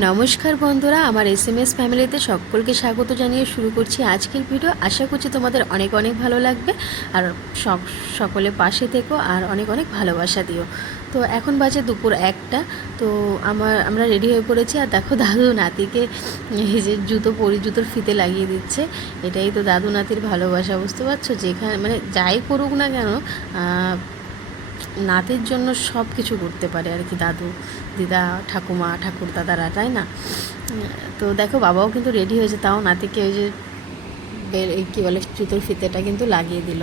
নমস্কার বন্ধুরা, আমার এসএমএস ফ্যামিলিতে সকলকে স্বাগত জানিয়ে শুরু করছি আজকের ভিডিও। আশা করছি তোমাদের অনেক অনেক ভালো লাগবে আর সকলে পাশে থেকো আর অনেক অনেক ভালোবাসা দিও। তো এখন বাজে দুপুর 1টা। তো আমরা রেডি হয়ে পড়েছি আর দেখো দাদু নাতিকে এই যে জুতোর ফিতে লাগিয়ে দিচ্ছে। এটাই তো দাদু নাতির ভালোবাসা, বুঝতে পারছো? যেখানে মানে যাই করুক না কেন নাতির জন্য সব কিছু করতে পারে আর কি দাদু দিদা ঠাকুমা ঠাকুর দাদারা, তাই না? তো দেখো বাবাও কিন্তু রেডি হয়েছে, তাও নাতিকে ওই যে কী বলে জুতোর ফিতেটা কিন্তু লাগিয়ে দিল।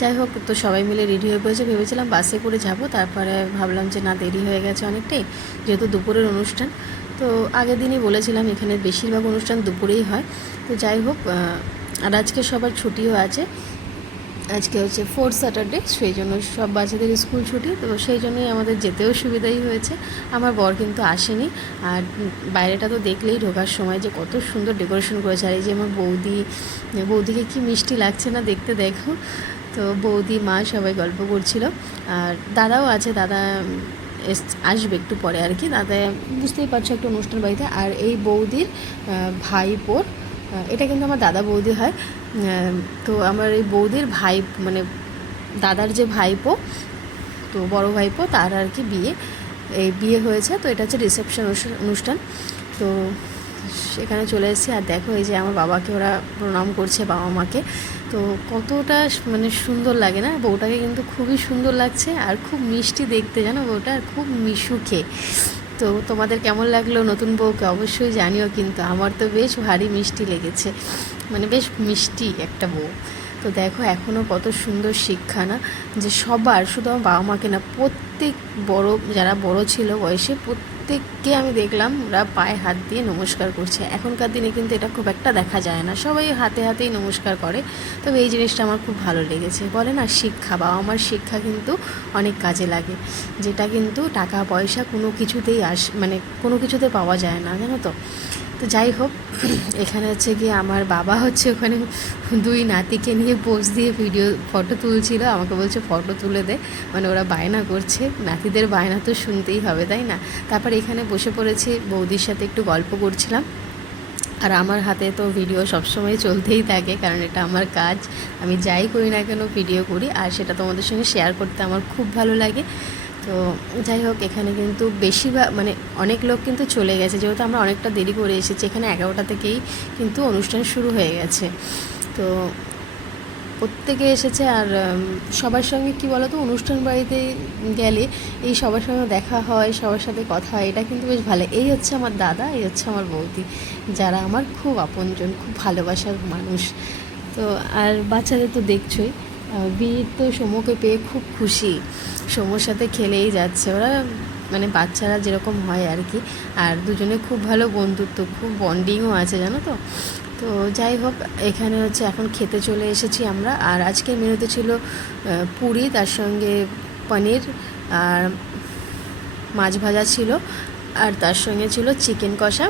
যাই হোক, তো সবাই মিলে রেডি হয়ে পড়েছে। ভেবেছিলাম বাসে করে যাব, তারপরে ভাবলাম যে না, দেরি হয়ে গেছে অনেকটাই, যেহেতু দুপুরের অনুষ্ঠান। তো আগের দিনই বলেছিলাম এখানে বেশিরভাগ অনুষ্ঠান দুপুরেই হয়। তো যাই হোক, আর আজকে সবার ছুটিও আছে। আজকে হচ্ছে 4th স্যাটারডে, সেই জন্য সব বাচ্চাদের স্কুল ছুটি, তো সেই জন্যই আমাদের যেতেও সুবিধাই হয়েছে। আমার বর কিন্তু আসেনি। আর বাইরেটা তো দেখলেই ঢোকার সময় যে কত সুন্দর ডেকোরেশন করেছে। আর এই যে আমার বৌদিকে কি মিষ্টি লাগছে না দেখতে, দেখো। তো বৌদি মা সবাই গল্প করছিল, আর দাদাও আছে। দাদা আসবে একটু পরে আর কি। দাদা বুঝতেই পারছো একটা অনুষ্ঠান বাড়িতে। আর এই বৌদির ভাইপোর, এটা কিন্তু আমার দাদা বৌদি হয়। তো আমার এই বৌদির ভাই মানে দাদার যে ভাইপো, তো বড় ভাইপো তার আর কি বিয়ে হয়েছে। তো এটা হচ্ছে রিসেপশন অনুষ্ঠান। তো সেখানে চলে এসেছি। আর দেখো এই যে আমার বাবাকে ওরা প্রণাম করছে, বাবা মাকে। তো কতটা মানে সুন্দর লাগে না? বউটাকে কিন্তু খুবই সুন্দর লাগছে আর খুব মিষ্টি দেখতে, জানো বউটা, আর খুব মিশুকে। তো তোমাদের কেমন লাগলো নতুন বউকে অবশ্যই জানিও, কিন্তু আমার তো বেশ ভারী মিষ্টি লেগেছে, মানে বেশ মিষ্টি একটা বউ। তো দেখো এখনও কত সুন্দর শিক্ষা না, যে সবার, শুধু আমার বাবা মাকে না, প্রত্যেক বড় যারা বড় ছিল বয়সে, প্রত্যেককে আমি দেখলাম ওরা পায়ে হাত দিয়ে নমস্কার করছে। এখনকার দিনে কিন্তু এটা খুব একটা দেখা যায় না, সবাই হাতে হাতেই নমস্কার করে। তবে এই জিনিসটা আমার খুব ভালো লেগেছে। বলে না শিক্ষা, বাবা মার শিক্ষা কিন্তু অনেক কাজে লাগে, যেটা কিন্তু টাকা পয়সা কোনো কিছুতেই মানে কোনো কিছুতে পাওয়া যায় না, জানো তো। তো যাই হোক, এখানে হচ্ছে গিয়ে আমার বাবা হচ্ছে ওখানে দুই নাতিকে নিয়ে পোজ দিয়ে ফটো তুলছিল। আমাকে বলছে ফটো তুলে দে, মানে ওরা বায়না করছে, নাতিদের বায়না তো শুনতেই হবে, তাই না? তারপর এখানে বসে পড়েছি, বৌদির সাথে একটু গল্প করছিলাম। আর আমার হাতে তো ভিডিও সবসময় চলতেই থাকে, কারণ এটা আমার কাজ। আমি যাই করি না কেন ভিডিও করি, আর সেটা তোমাদের সঙ্গে শেয়ার করতে আমার খুব ভালো লাগে। তো যাই হোক, এখানে কিন্তু বেশিরভাগ মানে অনেক লোক কিন্তু চলে গেছে, যেহেতু আমরা অনেকটা দেরি করে এসেছি। এখানে 11টা থেকেই কিন্তু অনুষ্ঠান শুরু হয়ে গেছে। তো প্রত্যেকে এসেছে। আর সবার সঙ্গে কি বলো তো, অনুষ্ঠান বাড়িতে গেলে এই সবার সঙ্গে দেখা হয়, সবার সাথে কথা হয়, এটা কিন্তু বেশ ভালো। এই হচ্ছে আমার দাদা, এই হচ্ছে আমার বৌদি, যারা আমার খুব আপনজন, খুব ভালোবাসার মানুষ। তো আর বাচ্চাদের তো দেখছোই, বীর তো সমকে পেয়ে খুব খুশি, সমর সাথে খেলেই যাচ্ছে ওরা, মানে বাচ্চারা যেরকম হয় আর কি। আর দুজনে খুব ভালো বন্ধুত্ব, খুব বন্ডিংও আছে, জানো তো। তো যাই হোক, এখানে হচ্ছে এখন খেতে চলে এসেছি আমরা। আর আজকে মেনুতে ছিল পুরি, তার সঙ্গে পনির আর মাছ ভাজা ছিল, আর তার সঙ্গে ছিল চিকেন কষা,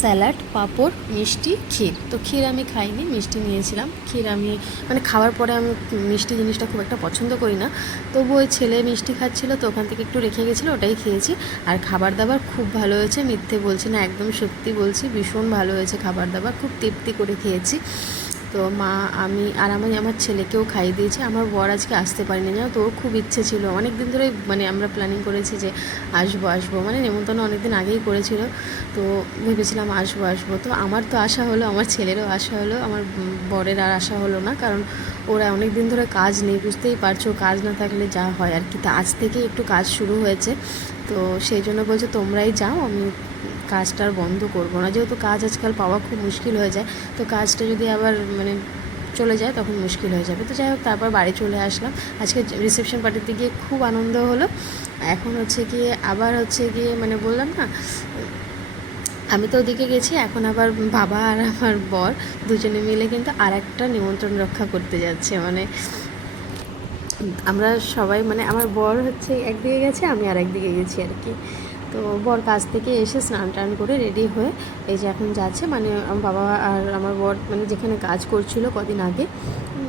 স্যালাড, পাঁপড়, মিষ্টি, ক্ষীর। তো ক্ষীর আমি খাইনি, মিষ্টি নিয়েছিলাম। ক্ষীর আমি মানে খাওয়ার পরে আমি মিষ্টি জিনিসটা খুব একটা পছন্দ করি না, তবু ওই ছেলে মিষ্টি খাচ্ছিলো তো ওখান থেকে একটু রেখে গেছিলো, ওটাই খেয়েছি। আর খাবার দাবার খুব ভালো হয়েছে, মিথ্যে বলছি না, একদম সত্যি বলছি, ভীষণ ভালো হয়েছে খাবার দাবার, খুব তৃপ্তি করে খেয়েছি। তো মা, আমি আর আমার ছেলেকেও খাইয়ে দিয়েছি। আমার বর আজকে আসতে পারিনি, জানো তো, ওর খুব ইচ্ছে ছিল, অনেক দিন ধরে মানে আমরা প্ল্যানিং করেছি যে আসবো, মানে নেমন্তন্ন অনেক দিন আগেই করেছিল। তো ভেবেছিলাম আসবো। তো আমার তো আশা হলো, আমার ছেলেরও আশা হলো, আমার বরের আর আশা হলো না, কারণ ওরা অনেক দিন ধরে কাজ নেই, বুঝতেই পারছো, কাজ না থাকলে যা হয় আর কি। তা আজ থেকে একটু কাজ শুরু হয়েছে, তো সেই জন্য বলছে তোমরাই যাও, আমি কাজটা আর বন্ধ করবো না, যেহেতু কাজ আজকাল পাওয়া খুব মুশকিল হয়ে যায়। তো কাজটা যদি আবার মানে চলে যায় তখন মুশকিল হয়ে যাবে। তো যাই হোক, তারপর বাড়ি চলে আসলাম। আজকে রিসেপশন পার্টিতে গিয়ে খুব আনন্দ হলো। এখন হচ্ছে গিয়ে আবার হচ্ছে গিয়ে মানে বললাম না, আমি তো ওদিকে গেছি, এখন আবার বাবা আর আমার বর দুজনে মিলে কিন্তু আর একটা নিমন্ত্রণ রক্ষা করতে যাচ্ছে। মানে আমরা সবাই, মানে আমার বর হচ্ছে একদিকে গেছে, আমি আর একদিকে গেছি আর কি। তো বর কাজ থেকে এসে স্নান টান করে রেডি হয়ে এই যে এখন যাচ্ছে, মানে আমার বাবা আর আমার বর মানে যেখানে কাজ করছিল কদিন আগে,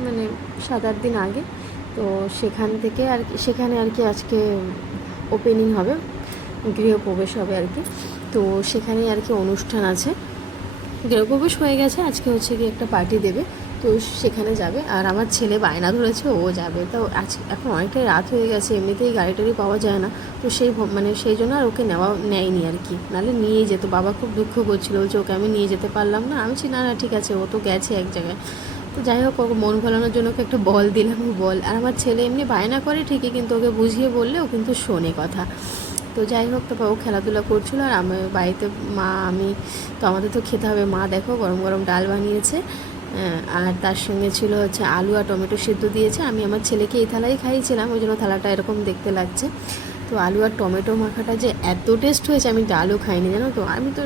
মানে 7-8 দিন আগে, তো সেখানে আর কি আজকে ওপেনিং হবে। গৃহপ্রবেশ হবে আর কি। তো সেখানে আর কি অনুষ্ঠান আছে, গৃহপ্রবেশ হয়ে গেছে, আজকে হচ্ছে কি একটা পার্টি দেবে, তো সেখানে যাবে। আর আমার ছেলে বায়না ধরেছে ও যাবে, তো এখন অনেকটাই রাত হয়ে গেছে, এমনিতেই গাড়ি টাড়ি পাওয়া যায় না, তো সেই জন্য আর ওকে নেয়নি আর কি, নাহলে নিয়েই যেত। বাবা খুব দুঃখ করছিল, বলছে ওকে আমি নিয়ে যেতে পারলাম না। আমি বলছি না না ঠিক আছে, ও তো গেছে এক জায়গায়। তো যাই হোক, ওকে মন ভোলানোর জন্য ওকে একটা বল দিলাম, বল। আর আমার ছেলে এমনি বায়না করে ঠিকই, কিন্তু ওকে বুঝিয়ে বললে ও কিন্তু শোনে কথা। তো যাই হোক, তারপর ও খেলাধুলা করছিলো, আর আমি বাড়িতে আমি তো আমাদের তো খেতে হবে। মা দেখো গরম গরম ডাল বানিয়েছে, আর তার সঙ্গে ছিল হচ্ছে আলু আর টমেটো সিদ্ধ দিয়েছে। আমি আমার ছেলেকে এই থালাই খাইয়েছিলাম, ওই জন্য থালাটা এরকম দেখতে লাগছে। তো আলু আর টমেটো মাখাটা যে এত টেস্ট হয়েছে, আমি ডালও খাইনি জানো তো। আমি তো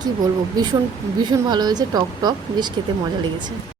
কী বলবো, ভীষণ ভীষণ ভালো হয়েছে, টক টক, বেশ খেতে মজা লেগেছে।